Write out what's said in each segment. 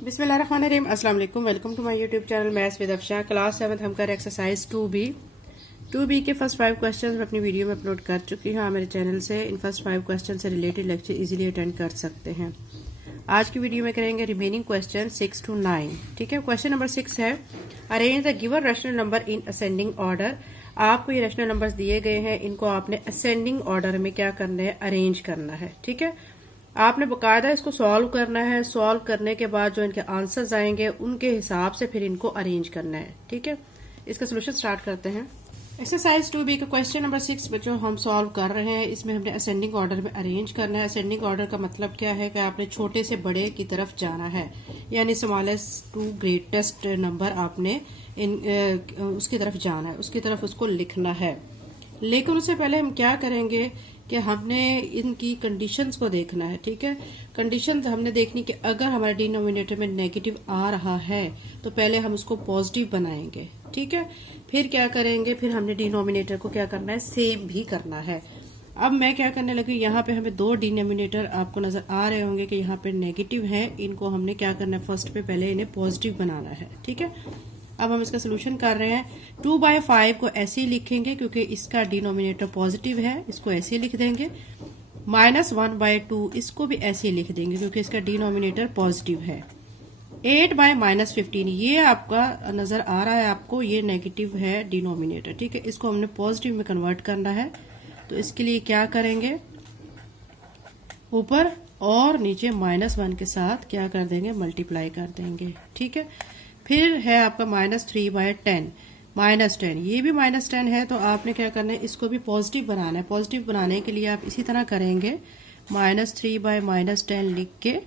बिस्मिल्लाहिर्रहमानिर्रहीम। अस्सलाम वालेकुम। Welcome to my YouTube channel maths with Afsha. Class 7 हम कर एक्सरसाइज 2B के फर्स्ट 5 क्वेश्चंस मैं अपनी वीडियो में अपलोड कर चुकी हूँ। मेरे चैनल से इन फर्स्ट 5 क्वेश्चन से रिलेटेड लेक्चर इजीली अटेंड कर सकते हैं। आज की वीडियो में करेंगे रिमेनिंग क्वेश्चन 6 to 9। ठीक है, क्वेश्चन नंबर 6 है arrange the given rational number in ascending order. आपको ये रैशनल नंबर्स दिए गए हैं, इनको आपने असेंडिंग ऑर्डर में क्या करना है, अरेंज करना है। ठीक है, आपने बकायदा इसको सॉल्व करना है। सॉल्व करने के बाद जो इनके आंसर्स आएंगे उनके हिसाब से फिर इनको अरेंज करना है। ठीक है, इसका सोल्यूशन स्टार्ट करते हैं। एक्सरसाइज 2B का क्वेश्चन नंबर 6 जो हम सॉल्व कर रहे हैं, इसमें हमने असेंडिंग ऑर्डर में अरेंज करना है। असेंडिंग ऑर्डर का मतलब क्या है कि आपने छोटे से बड़े की तरफ जाना है, यानी स्मॉलेस्ट टू ग्रेटेस्ट नंबर आपने उसकी तरफ जाना है, उसकी तरफ उसको लिखना है। लेकिन उससे पहले हम क्या करेंगे कि हमने इनकी कंडीशंस को देखना है। ठीक है, कंडीशंस हमने देखनी कि अगर हमारे डिनोमिनेटर में नेगेटिव आ रहा है तो पहले हम उसको पॉजिटिव बनाएंगे। ठीक है, फिर क्या करेंगे, फिर हमने डिनोमिनेटर को क्या करना है, सेम भी करना है। अब मैं क्या करने लगी, यहाँ पे हमें दो डिनोमिनेटर आपको नजर आ रहे होंगे कि यहाँ पे नेगेटिव है, इनको हमने क्या करना है, फर्स्ट पे पहले इन्हें पॉजिटिव बनाना है। ठीक है, अब हम इसका सोल्यूशन कर रहे हैं। 2/5 को ऐसे ही लिखेंगे क्योंकि इसका डिनोमिनेटर पॉजिटिव है, इसको ऐसे ही लिख देंगे। -1/2 इसको भी ऐसे ही लिख देंगे क्योंकि इसका डिनोमिनेटर पॉजिटिव है। 8/-15 ये आपका नजर आ रहा है आपको, ये नेगेटिव है डिनोमिनेटर। ठीक है, इसको हमने पॉजिटिव में कन्वर्ट करना है, तो इसके लिए क्या करेंगे, ऊपर और नीचे -1 के साथ क्या कर देंगे, मल्टीप्लाई कर देंगे। ठीक है, फिर है आपका -3/10 -10, ये भी -10 है, तो आपने क्या करना है, इसको भी पॉजिटिव बनाना है। पॉजिटिव बनाने के लिए आप इसी तरह करेंगे, -3/-10 लिख के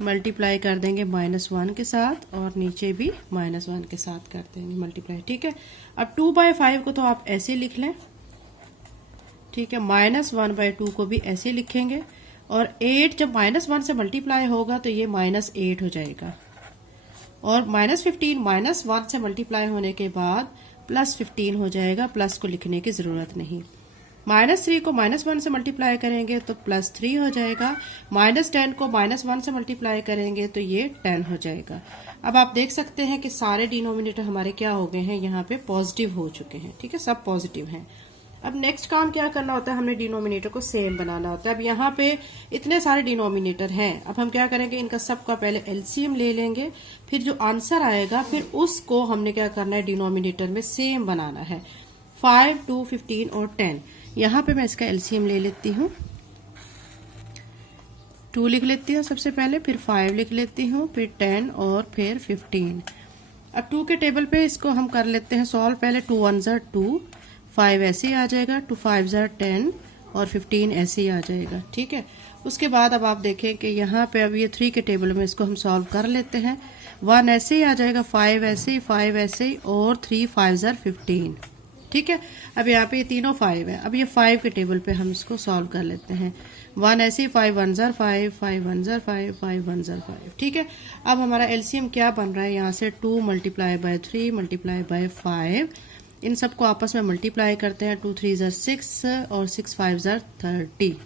मल्टीप्लाई कर देंगे -1 के साथ, और नीचे भी -1 के साथ कर देंगे मल्टीप्लाई। ठीक है, अब 2/5 को तो आप ऐसे लिख लें। ठीक है, -1/2 को भी ऐसे लिखेंगे, और 8 जब -1 से मल्टीप्लाई होगा तो ये -8 हो जाएगा, और -15 -1 से मल्टीप्लाई होने के बाद +15 हो जाएगा। प्लस को लिखने की जरूरत नहीं। -3 को -1 से मल्टीप्लाई करेंगे तो +3 हो जाएगा। -10 को -1 से मल्टीप्लाई करेंगे तो ये 10 हो जाएगा। अब आप देख सकते हैं कि सारे डिनोमिनेटर हमारे क्या हो गए हैं, यहाँ पे पॉजिटिव हो चुके हैं। ठीक है, सब पॉजिटिव हैं। अब नेक्स्ट काम क्या करना होता है, हमने डिनोमिनेटर को सेम बनाना होता है। अब यहाँ पे इतने सारे डिनोमिनेटर हैं, अब हम क्या करेंगे, इनका सबका पहले एलसीएम ले लेंगे, फिर जो आंसर आएगा फिर उसको हमने क्या करना है, डिनोमिनेटर में सेम बनाना है। 5, 2, 15 और 10। यहाँ पे मैं इसका एलसीएम ले लेती हूँ। 2 लिख लेती हूँ सबसे पहले, फिर 5 लिख लेती हूँ, फिर 10 और फिर 15। अब 2 के टेबल पे इसको हम कर लेते हैं सॉल्व। पहले 2 1 2, 5 ऐसे ही आ जाएगा, 2 5 10 और 15 ऐसे ही आ जाएगा। ठीक है, उसके बाद अब आप देखें कि यहाँ पे अब ये 3 के टेबल में इसको हम सॉल्व कर लेते हैं। 1 ऐसे ही आ जाएगा, 5 ऐसे ही, 5 ऐसे ही, और 3 5 15। ठीक है, अब यहाँ पे ये तीनों 5 है। अब ये 5 के टेबल पे हम इसको सॉल्व कर लेते हैं। 1 ऐसे ही, 5 1 5, 5 1 5, 5 1 5। ठीक है, अब हमारा एलसीएम क्या बन रहा है, यहाँ से 2 × 3 × 5, इन सबको आपस में मल्टीप्लाई करते हैं। 2 3 6 और 6 5 30।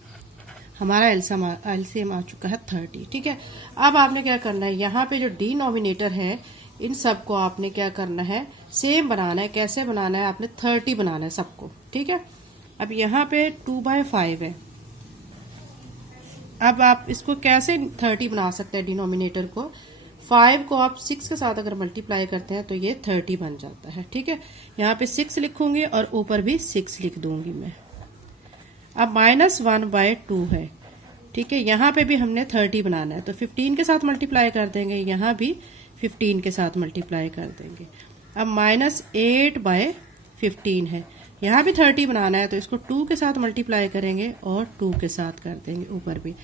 हमारा एलसीएम आ चुका है 30। ठीक है, अब आपने क्या करना है, यहाँ पे जो डिनोमिनेटर है इन सबको आपने क्या करना है, सेम बनाना है। कैसे बनाना है, आपने 30 बनाना है सबको। ठीक है, अब यहाँ पे 2/5 है। अब आप इसको कैसे 30 बना सकते हैं डिनोमिनेटर को, 5 को आप 6 के साथ अगर मल्टीप्लाई करते हैं तो ये 30 बन जाता है। ठीक है, यहाँ पे 6 लिखूंगी और ऊपर भी 6 लिख दूंगी मैं। अब -1/2 है। ठीक है, यहाँ पे भी हमने 30 बनाना है, तो 15 के साथ मल्टीप्लाई कर देंगे, यहाँ भी 15 के साथ मल्टीप्लाई कर देंगे। अब -8/15 है, यहाँ भी 30 बनाना है, तो इसको 2 के साथ मल्टीप्लाई करेंगे और 2 के साथ कर देंगे ऊपर भी।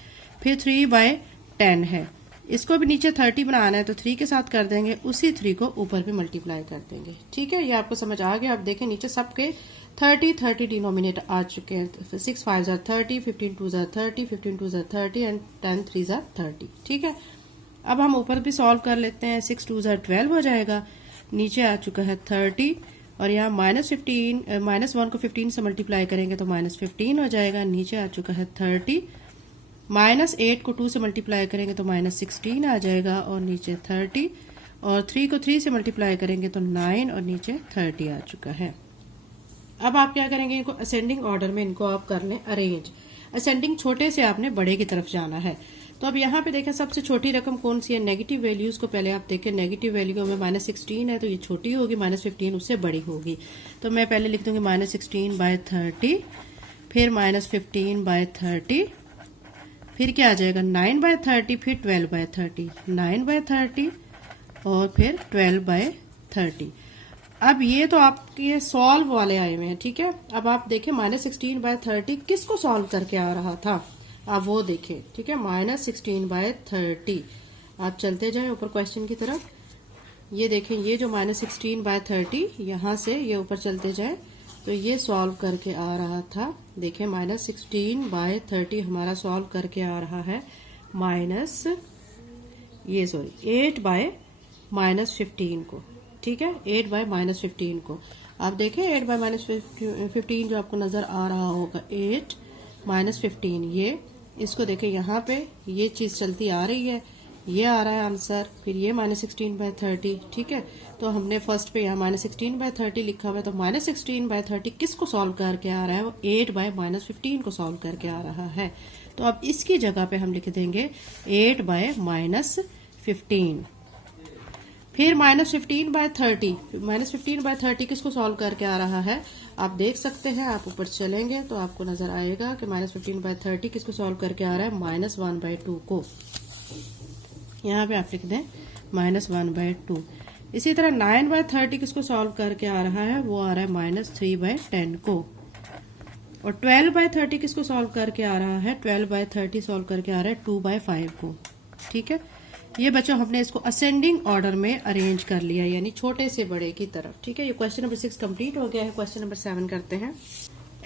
फिर 3/10 है, इसको भी नीचे 30 बनाना है, तो 3 के साथ कर देंगे, उसी 3 को ऊपर भी मल्टीप्लाई कर देंगे। ठीक है, ये आपको समझ आ गया। अब देखें नीचे सबके 30 डिनोमिनेटर आ चुके हैं। 6 5 30, 15 2 30, 15 2 30 एंड 10 3 30। ठीक है, अब हम ऊपर भी सॉल्व कर लेते हैं। 6 2 12 हो जाएगा, नीचे आ चुका है 30, और यहाँ -1 को 15 से मल्टीप्लाई करेंगे तो -15 हो जाएगा, नीचे आ चुका है 30, -8 को 2 से मल्टीप्लाई करेंगे तो -16 आ जाएगा और नीचे 30, और 3 को 3 से मल्टीप्लाई करेंगे तो 9 और नीचे 30 आ चुका है। अब आप क्या करेंगे, इनको असेंडिंग ऑर्डर में इनको आप कर लें अरेंज। असेंडिंग छोटे से आपने बड़े की तरफ जाना है। तो अब यहाँ पे देखें सबसे छोटी रकम कौन सी है, नेगेटिव वैल्यूज को पहले आप देखें। नेगेटिव वैल्यू में -16 है तो ये छोटी होगी, -15 उससे बड़ी होगी। तो मैं पहले लिख दूंगी -16/30, फिर -15/30, फिर क्या आ जाएगा 9/30, फिर 12/30, 9/30 और फिर 12/30। अब ये तो आपके सॉल्व वाले आए हुए हैं, ठीक है। अब आप देखें -16/30 किसको सॉल्व करके आ रहा था, आप वो देखें, ठीक है। -16/30 आप चलते जाएं ऊपर क्वेश्चन की तरफ। ये देखें, ये जो -16/30 यहाँ से ये ऊपर चलते जाएं तो ये सॉल्व करके आ रहा था। देखें -16/30 हमारा सॉल्व करके आ रहा है -8/-15 को, ठीक है। 8/-15 को आप देखें, 8/-15 जो आपको नजर आ रहा होगा, 8-15, ये इसको देखें यहाँ पे ये चीज चलती आ रही है, ये आ रहा है आंसर, फिर ये -16/30, ठीक है। तो हमने फर्स्ट पे यहाँ -16/30 लिखा हुआ है, तो -16/30 किसको सॉल्व करके आ रहा है, वो 8/-15 को सॉल्व करके आ रहा है। तो अब इसकी जगह पे हम लिख देंगे 8/-15। फिर -15/30, -15/30 किसको सॉल्व करके आ रहा है, आप देख सकते हैं। आप ऊपर चलेंगे तो आपको नजर आएगा कि -15/30 किसको सॉल्व करके आ रहा है, -1/2 को। यहाँ पे आप लिख दें -1/2। इसी तरह 9/30 किसको सॉल्व करके आ रहा है, वो आ रहा है -3/10 को। और 12/30 किसको सॉल्व करके आ रहा है, 12/30 सॉल्व करके आ रहा है 2/5 को, ठीक है। ये बच्चों हमने इसको असेंडिंग ऑर्डर में अरेंज कर लिया, यानी छोटे से बड़े की तरफ, ठीक है। ये क्वेश्चन नंबर 6 कंप्लीट हो गया है। क्वेश्चन नंबर 7 करते हैं।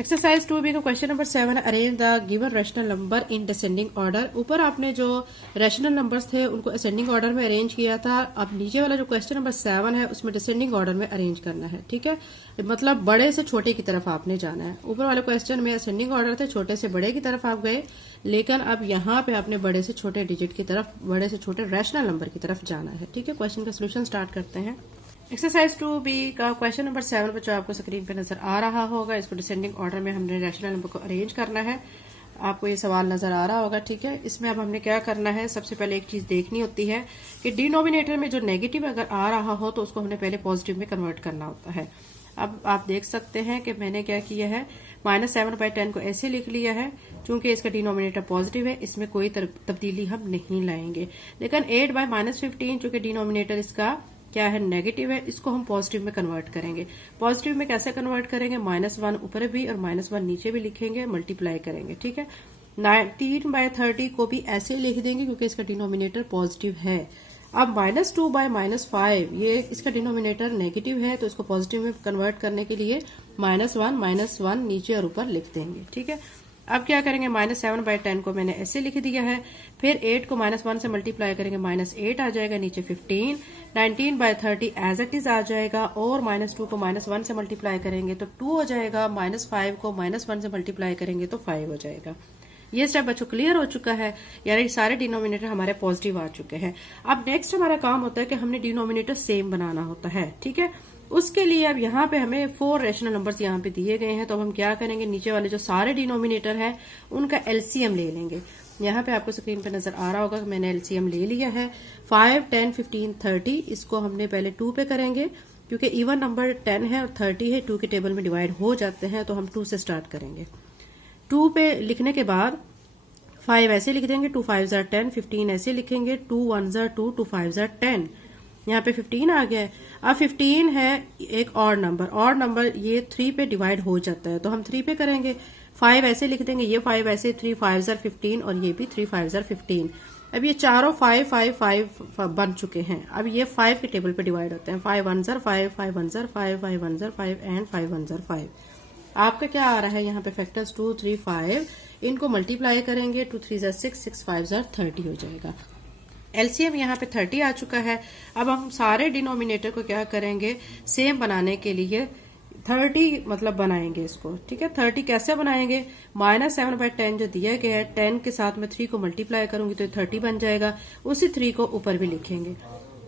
एक्सरसाइज 2B का question number 7, arrange the given rational number in descending order. ऊपर आपने जो रैशनल नंबर्स थे उनको असेंडिंग ऑर्डर में अरेंज किया था। अब नीचे वाला जो क्वेश्चन नंबर 7 है उसमें डिसेंडिंग ऑर्डर में अरेंज करना है, ठीक है। मतलब बड़े से छोटे की तरफ आपने जाना है। ऊपर वाले क्वेश्चन में असेंडिंग ऑर्डर थे, छोटे से बड़े की तरफ आप गए, लेकिन अब यहाँ पे आपने बड़े से छोटे डिजिट की तरफ, बड़े से छोटे रैशनल नंबर की तरफ जाना है, ठीक है। क्वेश्चन का सोल्यूशन स्टार्ट करते हैं। एक्सरसाइज 2B का क्वेश्चन नंबर 7 बच्चों आपको स्क्रीन पे नजर आ रहा होगा। इसको डिसेंडिंग ऑर्डर में हमने रैशनल नंबर को अरेंज करना है। आपको ये सवाल नजर आ रहा होगा, ठीक है। इसमें अब हमने क्या करना है, सबसे पहले एक चीज देखनी होती है कि डिनोमिनेटर में जो नेगेटिव अगर आ रहा हो तो उसको हमने पहले पॉजिटिव में कन्वर्ट करना होता है। अब आप देख सकते हैं कि मैंने क्या किया है, -7/10 को ऐसे लिख लिया है। चूंकि इसका डिनोमिनेटर पॉजिटिव है, इसमें कोई तब्दीली हम नहीं लाएंगे। लेकिन 8/-15 चूंकि डिनोमिनेटर इसका क्या है, नेगेटिव है, इसको हम पॉजिटिव में कन्वर्ट करेंगे। पॉजिटिव में कैसे कन्वर्ट करेंगे, -1 ऊपर भी और -1 नीचे भी लिखेंगे, मल्टीप्लाई करेंगे, ठीक है। 19/30 को भी ऐसे लिख देंगे क्योंकि इसका डिनोमिनेटर पॉजिटिव है। अब -2/-5, ये इसका डिनोमिनेटर नेगेटिव है तो इसको पॉजिटिव में कन्वर्ट करने के लिए -1 नीचे और ऊपर लिख देंगे, ठीक है। अब क्या करेंगे, -7/10 को मैंने ऐसे लिख दिया है। फिर 8 को -1 से मल्टीप्लाई करेंगे, -8 आ जाएगा, नीचे 15। 19/30 एज इट इज आ जाएगा, और -2 को -1 से मल्टीप्लाई करेंगे तो 2 हो जाएगा। -5 को -1 से मल्टीप्लाई करेंगे तो 5 हो जाएगा। ये स्टेप बच्चों क्लियर हो चुका है, यानी सारे डिनोमिनेटर हमारे पॉजिटिव आ चुके हैं। अब नेक्स्ट हमारा काम होता है कि हमने डिनोमिनेटर सेम बनाना होता है, ठीक है। उसके लिए अब यहाँ पे हमें 4 रैशनल नंबर्स यहाँ पे दिए गए हैं, तो अब हम क्या करेंगे, नीचे वाले जो सारे डिनोमिनेटर है उनका एलसीएम ले लेंगे। यहाँ पे आपको स्क्रीन पे नजर आ रहा होगा कि मैंने एलसीएम ले लिया है। 5, 10, 15, 30 इसको हमने पहले 2 पे करेंगे क्योंकि इवन नंबर 10 है और 30 है, 2 के टेबल में डिवाइड हो जाते हैं, तो हम 2 से स्टार्ट करेंगे। 2 पे लिखने के बाद 5 ऐसे लिख देंगे, 2 5 ज़ा 10, 15 ऐसे लिखेंगे, 2 1 ज़ा 2, 2 5 ज़ा 10। यहाँ पे 15 आ गया है। अब 15 है एक और नंबर ये 3 पे डिवाइड हो जाता है, तो हम 3 पे करेंगे। 5 ऐसे लिख देंगे, ये 5 ऐसे, 3 5 ज़ा 15 और ये भी 3 5 ज़ा 15। अब ये चारों 5 5 5 बन चुके हैं। अब ये 5 के टेबल पे डिवाइड होते हैं। 5 1 ज़ा 5, 5 1 ज़ा 5, 5 1 ज़ा 5 एंड 5 1 ज़ा 5। आपका क्या आ रहा है यहाँ पे, फैक्टर्स 2 3 5, इनको मल्टीप्लाई करेंगे, 2 3 ज़ा 6, 6 5 ज़ा 30 हो जाएगा। एलसीएम यहाँ पे 30 आ चुका है। अब हम सारे डिनोमिनेटर को क्या करेंगे, सेम बनाने के लिए 30 मतलब बनाएंगे इसको, ठीक है। 30 कैसे बनाएंगे, -7/10 जो दिया गया है 10 के साथ में 3 को मल्टीप्लाई करूंगी तो 30 बन जाएगा। उसी 3 को ऊपर भी लिखेंगे।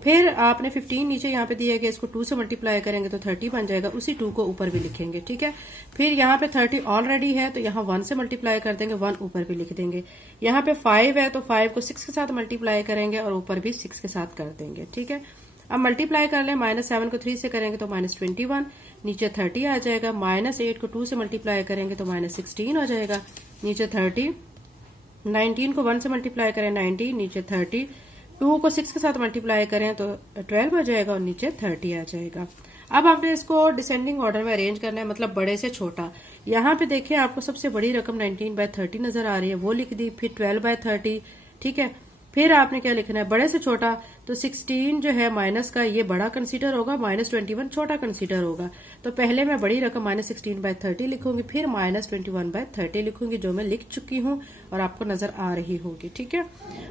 फिर आपने 15 नीचे यहाँ पे दिया गया, इसको 2 से मल्टीप्लाई करेंगे तो 30 बन जाएगा। उसी 2 को ऊपर भी लिखेंगे, ठीक है। फिर यहाँ पे 30 ऑलरेडी है तो यहाँ 1 से मल्टीप्लाई कर देंगे, 1 ऊपर भी लिख देंगे। यहाँ पे 5 है तो 5 को 6 के साथ मल्टीप्लाई करेंगे और ऊपर भी 6 के साथ कर देंगे, ठीक है। अब मल्टीप्लाई कर लें, -7 को 3 से करेंगे तो -21, नीचे 30 आ जाएगा। -8 को 2 से मल्टीप्लाई करेंगे तो -16 हो जाएगा, नीचे 30। 19 को 1 से मल्टीप्लाई करें 90, नीचे 30। 2 को 6 के साथ मल्टीप्लाई करें तो 12 हो जाएगा और नीचे 30 आ जाएगा। अब आपने इसको डिसेंडिंग ऑर्डर में अरेंज करना है, मतलब बड़े से छोटा। यहाँ पे देखिए आपको सबसे बड़ी रकम 19/30 नजर आ रही है, वो लिख दी। फिर 12/30, ठीक है। फिर आपने क्या लिखना है, बड़े से छोटा। तो 16 जो है माइनस का ये बड़ा कंसीडर होगा, -21 छोटा कंसीडर होगा। तो पहले मैं बड़ी रकम -16/30 लिखूंगी, फिर -21/30 लिखूंगी, जो मैं लिख चुकी हूँ और आपको नजर आ रही होगी, ठीक है।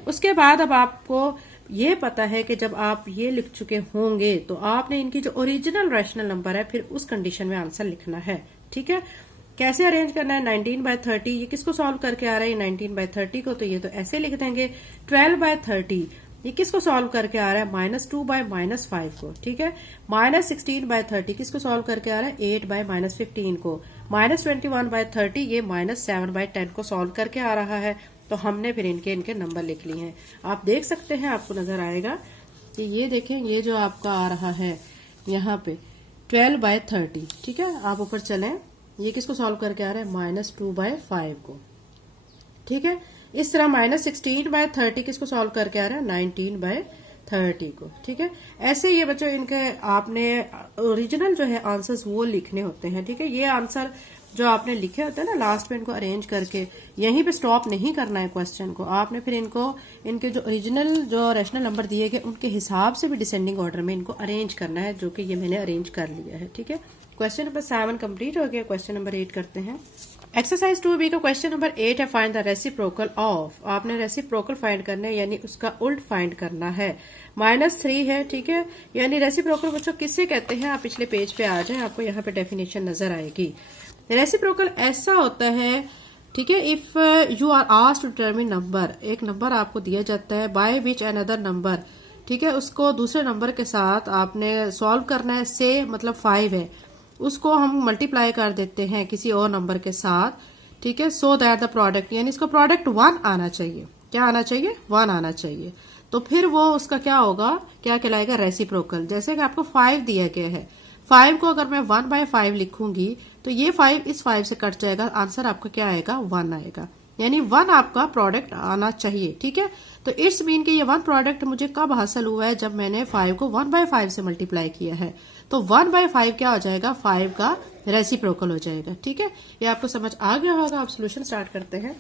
उसके बाद अब आपको ये पता है कि जब आप ये लिख चुके होंगे तो आपने इनकी जो ओरिजिनल रैशनल नंबर है फिर उस कंडीशन में आंसर लिखना है, ठीक है। कैसे अरेंज करना है, 19/30 ये किसको सॉल्व करके आ रहा है, 19/30 को, तो ये तो ऐसे लिख देंगे। 12/30 ये किसको सॉल्व करके आ रहा है, -2/-5 को, ठीक है। -16/30 किसको सॉल्व करके आ रहा है, 8/-15 को। -21/30 ये -7/10 को सॉल्व करके आ रहा है। तो हमने फिर इनके नंबर लिख लिए हैं। आप देख सकते हैं, आपको नजर आएगा कि ये देखें, ये जो आपका आ रहा है यहाँ पे 12/30, ठीक है। आप ऊपर चलें, ये किसको सॉल्व करके आ रहा है, -2/5 को, ठीक है। इस तरह -16/30 किसको सॉल्व करके आ रहा है, 19/30 को, ठीक है। ऐसे ये बच्चों इनके आपने ओरिजिनल जो है आंसर्स वो लिखने होते हैं, ठीक है। ये आंसर जो आपने लिखे होते हैं ना लास्ट में, इनको अरेंज करके यहीं पे स्टॉप नहीं करना है क्वेश्चन को। आपने फिर इनको इनके जो ओरिजिनल जो रैशनल नंबर दिए गए उनके हिसाब से भी डिसेंडिंग ऑर्डर में इनको अरेंज करना है, जो कि ये मैंने अरेंज कर लिया है, ठीक है। क्वेश्चन नंबर 7 कंप्लीट हो गया। क्वेश्चन नंबर 8 करते हैं। एक्सरसाइज 2B का क्वेश्चन नंबर 8 है, फाइंड द रेसिप्रोकल ऑफ। आपने रेसिप्रोकल फाइंड करना है, यानी उसका उल्ट फाइंड करना है। -3 है, ठीक है। यानी रेसिप्रोकल बच्चों किससे कहते हैं, आप पिछले पेज पे आ जाएं, आपको यहाँ पे डेफिनेशन नजर आएगी। रेसिप्रोकल ऐसा होता है, ठीक है, if you are asked to determine number, एक नंबर आपको दिया जाता है, बाय विच अनदर नंबर, ठीक है, उसको दूसरे नंबर के साथ आपने सॉल्व करना है। से मतलब 5 है, उसको हम मल्टीप्लाई कर देते हैं किसी और नंबर के साथ, ठीक है। सो दैट द प्रोडक्ट, यानी इसका प्रोडक्ट 1 आना चाहिए। क्या आना चाहिए, 1 आना चाहिए। तो फिर वो उसका क्या होगा, क्या कहलाएगा, रेसिप्रोकल। जैसे कि आपको 5 दिया गया है, 5 को अगर मैं 1/5 लिखूंगी तो ये 5 इस 5 से कट जाएगा, आंसर आपका क्या आएगा, 1 आएगा। यानी 1 आपका प्रोडक्ट आना चाहिए, ठीक है। तो इट्स मीन कि ये 1 प्रोडक्ट मुझे कब हासिल हुआ है, जब मैंने 5 को 1/5 से मल्टीप्लाई किया है। तो 1/5 क्या हो जाएगा, 5 का रेसिप्रोकल हो जाएगा, ठीक है। ये आपको समझ आ गया होगा। आप सोल्यूशन स्टार्ट करते हैं।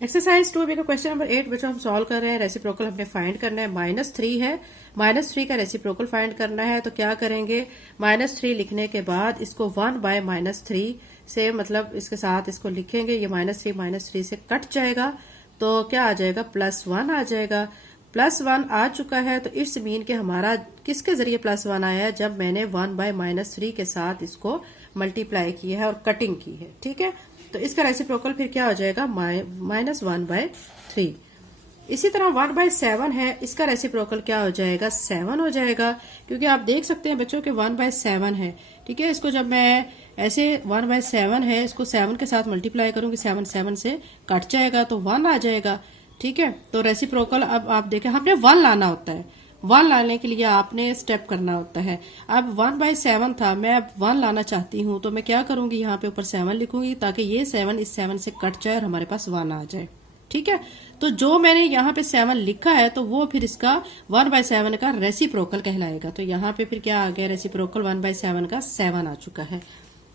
एक्सरसाइज 2B का क्वेश्चन नंबर 8 बच्चों हम सॉल्व कर रहे हैं। रेसिप्रोकल हमने फाइंड करना है। -3 है, -3 का रेसिप्रोकल फाइंड करना है। तो क्या करेंगे, -3 लिखने के बाद इसको 1/-3 से मतलब इसके साथ इसको लिखेंगे। ये -3 से कट जाएगा तो क्या आ जाएगा, +1 आ जाएगा। +1 आ चुका है तो इट्स मीन कि हमारा किसके जरिए +1 आया है, जब मैंने 1/-3 के साथ इसको मल्टीप्लाई किया है और कटिंग की है, ठीक है। तो इसका रेसिप्रोकल फिर क्या हो जाएगा, -1/3। इसी तरह 1/7 है, इसका रेसिप्रोकल क्या हो जाएगा, 7 हो जाएगा। क्योंकि आप देख सकते हैं बच्चों के 1/7 है, ठीक है। इसको जब मैं ऐसे 1/7 है, इसको 7 के साथ मल्टीप्लाई करूंगी, 7 से कट जाएगा तो 1 आ जाएगा, ठीक है। तो रेसिप्रोकल अब आप देखें, हमने 1 लाना होता है। 1 लाने के लिए आपने स्टेप करना होता है। अब 1/7 था, मैं अब 1 लाना चाहती हूँ तो मैं क्या करूंगी, यहाँ पे ऊपर 7 लिखूंगी ताकि ये 7 इस 7 से कट जाए और हमारे पास 1 आ जाए, ठीक है। तो जो मैंने यहाँ पे 7 लिखा है तो वो फिर इसका 1/7 का रेसिप्रोकल कहलाएगा। तो यहाँ पे फिर क्या आ गया, रेसिप्रोकल 1/7 का 7 आ चुका है।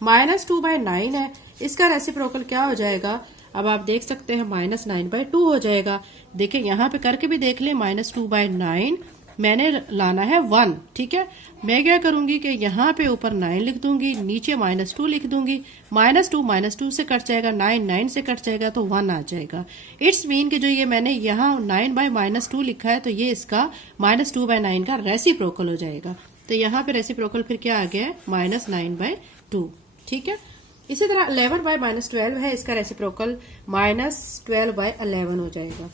-2/9 है, इसका रेसिप्रोकल क्या हो जाएगा, अब आप देख सकते हैं -9/2 हो जाएगा। देखिए यहाँ पे करके भी देख लें, -2/9 मैंने लाना है 1, ठीक है। मैं क्या करूंगी कि यहाँ पे ऊपर 9 लिख दूंगी, नीचे -2 लिख दूंगी। -2 से कट जाएगा, 9 से कट जाएगा तो 1 आ जाएगा। इट्स मीन कि जो ये मैंने यहाँ 9/-2 लिखा है तो ये इसका -2/9 का रेसिप्रोकल हो जाएगा। तो यहाँ पे रेसिप्रोकल फिर क्या आ गया है, -9/2 2। ठीक है, इसी तरह 11 बाय -12 है, इसका रेसिप्रोकल -12 बाय 11 हो जाएगा।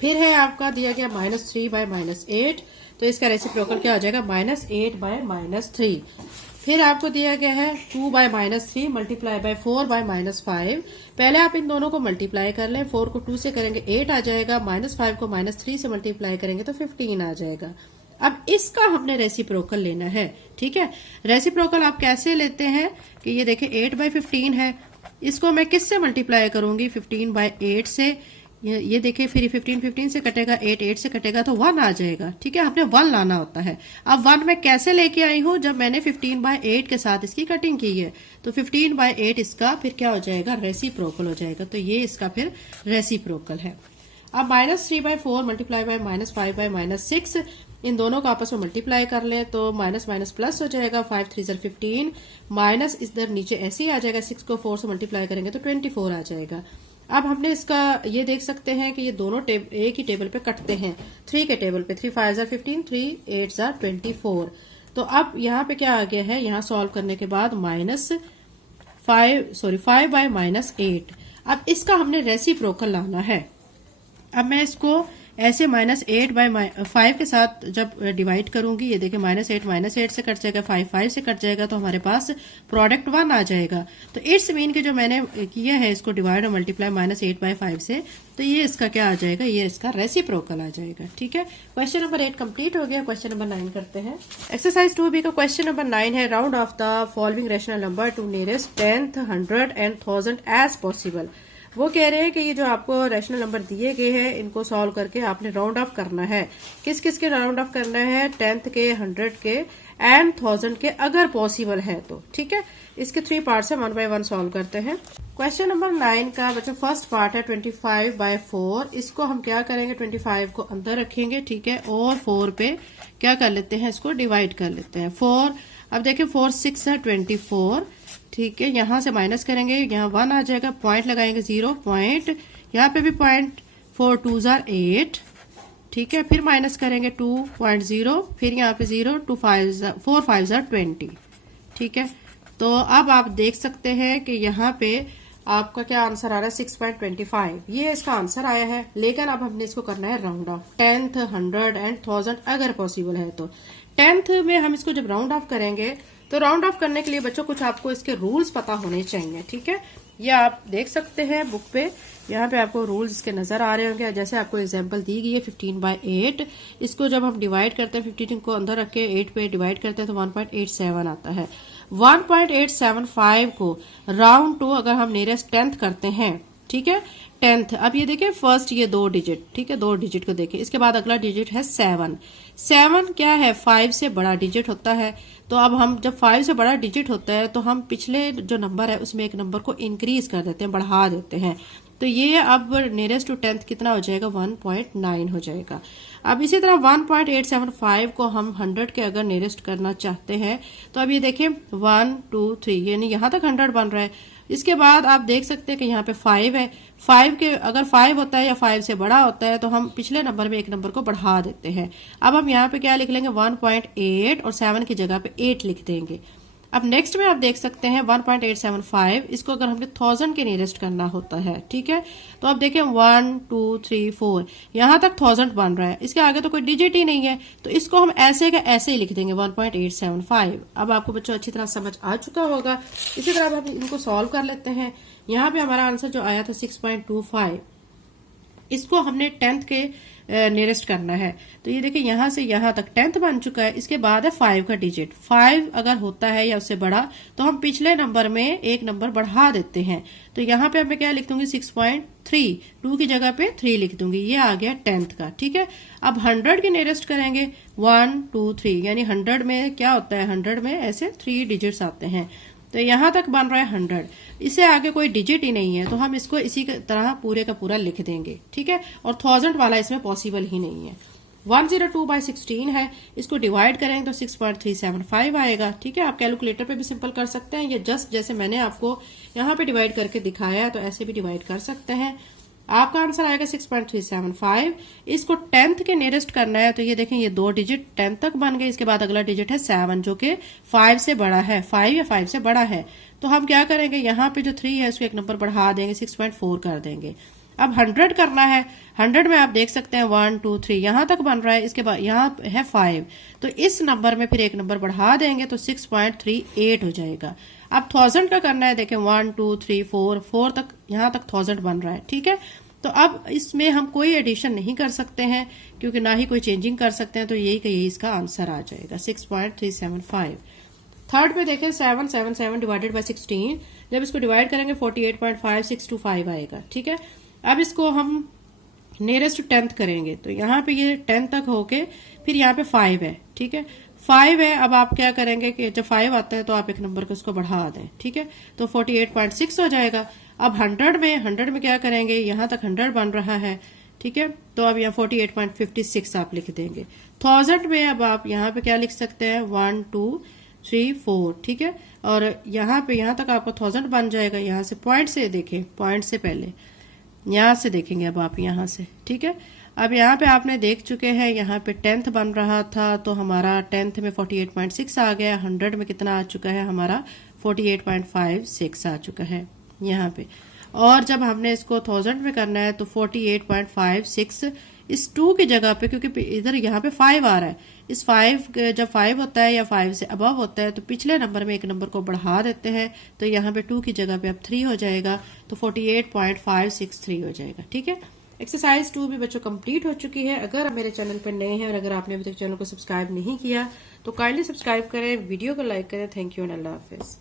फिर है आपका दिया गया -3 बाय -8, तो इसका रेसिप्रोकल क्या हो जाएगा -8 बाय -3। फिर आपको दिया गया है 2 बाय -3 मल्टीप्लाई बाय 4 बाय -5। पहले आप इन दोनों को मल्टीप्लाई कर लें, 4 को 2 से करेंगे 8 आ जाएगा, -5 को -3 से मल्टीप्लाई करेंगे तो 15 आ जाएगा। अब इसका हमने रेसिप्रोकल लेना है। ठीक है, रेसिप्रोकल आप कैसे लेते हैं कि ये देखें 8 बाय 15 है, इसको मैं किससे मल्टीप्लाई करूंगी 15 बाय 8 से। ये देखिए फिर 15 से कटेगा, 8 से कटेगा तो 1 आ जाएगा। ठीक है, आपने 1 लाना होता है। अब 1 मैं कैसे लेके आई हूं, जब मैंने 15 बाय 8 के साथ इसकी कटिंग की है, तो 15 बाय 8 इसका फिर क्या हो जाएगा रेसिप्रोकल हो जाएगा। तो ये इसका फिर रेसिप्रोकल है। अब -3 बाय 4 मल्टीप्लाई बाय -5 बाय -6, इन दोनों को आपस में मल्टीप्लाई कर लें तो माइनस माइनस प्लस हो जाएगा, 5 3 15 माइनस इधर नीचे ऐसे ही आ जाएगा, 6 को 4 से मल्टीप्लाई करेंगे तो 24 आ जाएगा। अब हमने इसका ये देख सकते हैं कि ये दोनों एक ही टेबल पे कटते हैं, 3 के टेबल पे 3 5 15 3 8 24। तो अब यहाँ पे क्या आ गया है, यहाँ सॉल्व करने के बाद -5 बाय -8। अब इसका हमने रेसिप्रोकल लाना है। अब मैं इसको ऐसे -8 बाय 5 के साथ जब डिवाइड करूंगी, ये देखिए -8 से कट जाएगा, 5 से कट जाएगा, तो हमारे पास प्रोडक्ट 1 आ जाएगा। तो इट्स मीन के जो मैंने किया है इसको डिवाइड और मल्टीप्लाई -8 बाय 5 से, तो ये इसका क्या आ जाएगा, ये इसका रेसिप्रोकल आ जाएगा। ठीक है, क्वेश्चन नंबर 8 कंप्लीट हो गया। क्वेश्चन नंबर 9 करते हैं। एक्सरसाइज 2B का क्वेश्चन नंबर 9 है, round off the following rational number to nearest 10th 100 and 1000 as possible. वो कह रहे हैं कि ये जो आपको रैशनल नंबर दिए गए हैं इनको सॉल्व करके आपने राउंड ऑफ करना है। किस किस के राउंड ऑफ करना है, 10th के, 100 के एंड 1000 के अगर पॉसिबल है तो। ठीक है, इसके 3 पार्ट्स है, 1 बाय 1 सॉल्व करते हैं। क्वेश्चन नंबर 9 का बच्चा फर्स्ट पार्ट है 25 बाय 4। इसको हम क्या करेंगे, 25 को अंदर रखेंगे। ठीक है, और 4 पे क्या कर लेते हैं, इसको डिवाइड कर लेते हैं। 4, अब देखिए 4 6 है 24। ठीक है, यहां से माइनस करेंगे, यहाँ 1 आ जाएगा, पॉइंट लगाएंगे 0 पॉइंट, यहाँ पे भी पॉइंट, 4 2s are 8। ठीक है, फिर माइनस करेंगे 2.0, फिर यहाँ पे 0, 4 5s are 20। ठीक है, तो अब आप देख सकते हैं कि यहाँ पे आपका क्या आंसर आ रहा है 6.25, ये इसका आंसर आया है। लेकिन अब हमने इसको करना है राउंड ऑफ, 10th 100 एंड 1000 अगर पॉसिबल है तो। 10th में हम इसको जब राउंड ऑफ करेंगे तो राउंड ऑफ करने के लिए बच्चों कुछ आपको इसके रूल्स पता होने चाहिए। ठीक है, ये आप देख सकते हैं बुक पे, यहाँ पे आपको रूल्स इसके नजर आ रहे होंगे। जैसे आपको एग्जांपल दी गई है 15 बाय 8, इसको जब हम डिवाइड करते हैं, 15 को अंदर रख के 8 पे डिवाइड करते हैं तो 1.87 आता है। 1.875 को राउंड टू अगर हम नियरेस्ट 10th करते हैं, ठीक है 10th, अब ये देखिए फर्स्ट ये 2 डिजिट, ठीक है 2 डिजिट को देखिए, इसके बाद अगला डिजिट है 7। 7 क्या है, 5 से बड़ा डिजिट होता है। तो अब हम जब 5 से बड़ा डिजिट होता है तो हम पिछले जो नंबर है उसमें एक नंबर को इंक्रीज कर देते हैं, बढ़ा देते हैं। तो ये अब नियरेस्ट टू 10th कितना हो जाएगा, 1.9 हो जाएगा। अब इसी तरह 1.875 को हम 100 के अगर नियरेस्ट करना चाहते हैं तो अब ये देखें 1 2 3 यानी यहाँ तक 100 बन रहा है। इसके बाद आप देख सकते हैं कि यहाँ पे 5 है, 5 के अगर 5 होता है या 5 से बड़ा होता है तो हम पिछले नंबर में एक नंबर को बढ़ा देते हैं। अब हम यहाँ पे क्या लिख लेंगे 1.8 और 7 की जगह पे 8 लिख देंगे। अब नेक्स्ट में आप देख सकते हैं 1.875, इसको अगर हमने 1000 के नियरेस्ट करना होता है, ठीक है, तो अब देखें 1 2 3 4 यहाँ तक 1000 बन रहा है, इसके आगे तो कोई डिजिट ही नहीं है, तो इसको हम ऐसे का ऐसे ही लिख देंगे 1.875। अब आपको बच्चों अच्छी तरह समझ आ चुका होगा। इसी तरह अब हम इनको सॉल्व कर लेते हैं। यहाँ पे हमारा आंसर जो आया था 6.25, इसको हमने 10th के नियरेस्ट करना है। तो ये देखिए यहाँ से यहाँ तक 10th बन चुका है। इसके बाद है 5 का डिजिट, 5 अगर होता है या उससे बड़ा तो हम पिछले नंबर में एक नंबर बढ़ा देते हैं। तो यहाँ पे मैं क्या लिख दूंगी 6.3, 2 की जगह पे 3 लिख दूंगी, ये आ गया 10th का। ठीक है, अब 100 के नियरेस्ट करेंगे 1 2 3 यानी 100 में क्या होता है, 100 में ऐसे 3 डिजिट्स आते हैं, तो यहाँ तक बन रहा है 100, इससे आगे कोई डिजिट ही नहीं है तो हम इसको इसी तरह पूरे का पूरा लिख देंगे। ठीक है, और 1000 वाला इसमें पॉसिबल ही नहीं है। 102/16 है, इसको डिवाइड करेंगे तो 6.375 आएगा। ठीक है, आप कैलकुलेटर पे भी सिंपल कर सकते हैं, ये जस्ट जैसे मैंने आपको यहाँ पे डिवाइड करके दिखाया है तो ऐसे भी डिवाइड कर सकते हैं। आपका आंसर आएगा 6.375। इसको 10th के नियरेस्ट करना है, तो ये देखें ये 2 डिजिट 10 तक बन गए। इसके बाद अगला डिजिट है 7 जो कि 5 से बड़ा है, 5 या 5 से बड़ा है। तो हम क्या करेंगे, यहाँ पे जो 3 है उसको एक नंबर बढ़ा देंगे, 6.4 कर देंगे। अब 100 करना है। 100 में आप देख सकते हैं 1 2 3 यहां तक बन रहा है। इसके बाद यहाँ है 5, तो इस नंबर में फिर एक नंबर बढ़ा देंगे तो 6.38 हो जाएगा। अब 1000 का करना है, देखें 1 2 3 4 तक, यहां तक 1000 बन रहा है। ठीक है, तो अब इसमें हम कोई एडिशन नहीं कर सकते हैं क्योंकि ना ही कोई चेंजिंग कर सकते हैं, तो यही का यही इसका आंसर आ जाएगा 6.375। थर्ड पे देखें 777 डिवाइडेड बाय 16, जब इसको डिवाइड करेंगे 48.5625 आएगा। ठीक है, अब इसको हम नियरेस्ट 10th करेंगे, तो यहाँ पे ये 10 तक होके फिर यहाँ पे 5 है। ठीक है, 5 है। अब आप क्या करेंगे कि जब 5 आता है तो आप एक नंबर को उसको बढ़ा दें। ठीक है, तो 48.6 हो जाएगा। अब 100 में क्या करेंगे, यहाँ तक 100 बन रहा है। ठीक है, तो अब यहाँ 48.56 आप लिख देंगे। 1000 में अब आप यहाँ पे क्या लिख सकते हैं, 1 2 3 4। ठीक है, और यहाँ पे यहाँ तक आपका 1000 बन जाएगा। यहाँ से पॉइंट से देखें, पॉइंट से पहले यहाँ से देखेंगे अब आप यहाँ से। ठीक है, अब यहाँ पे आपने देख चुके हैं, यहाँ पे 10th बन रहा था तो हमारा 10th में 48.6 आ गया। 100 में कितना आ चुका है, हमारा 48.56 आ चुका है यहाँ पे। और जब हमने इसको 1000 में करना है तो 48.56 इस 2 की जगह पे, क्योंकि इधर यहाँ पे 5 आ रहा है, इस 5 जब 5 होता है या 5 से अबव होता है तो पिछले नंबर में एक नंबर को बढ़ा देते हैं, तो यहाँ पे 2 की जगह पे अब 3 हो जाएगा, तो 48.563 हो जाएगा। ठीक है, एक्सरसाइज 2 भी बच्चों कंप्लीट हो चुकी है। अगर आप मेरे चैनल पर नए हैं और अगर आपने अभी तक चैनल को सब्सक्राइब नहीं किया तो काइंडली सब्सक्राइब करें, वीडियो को लाइक करें। Thank you and Allah Hafiz.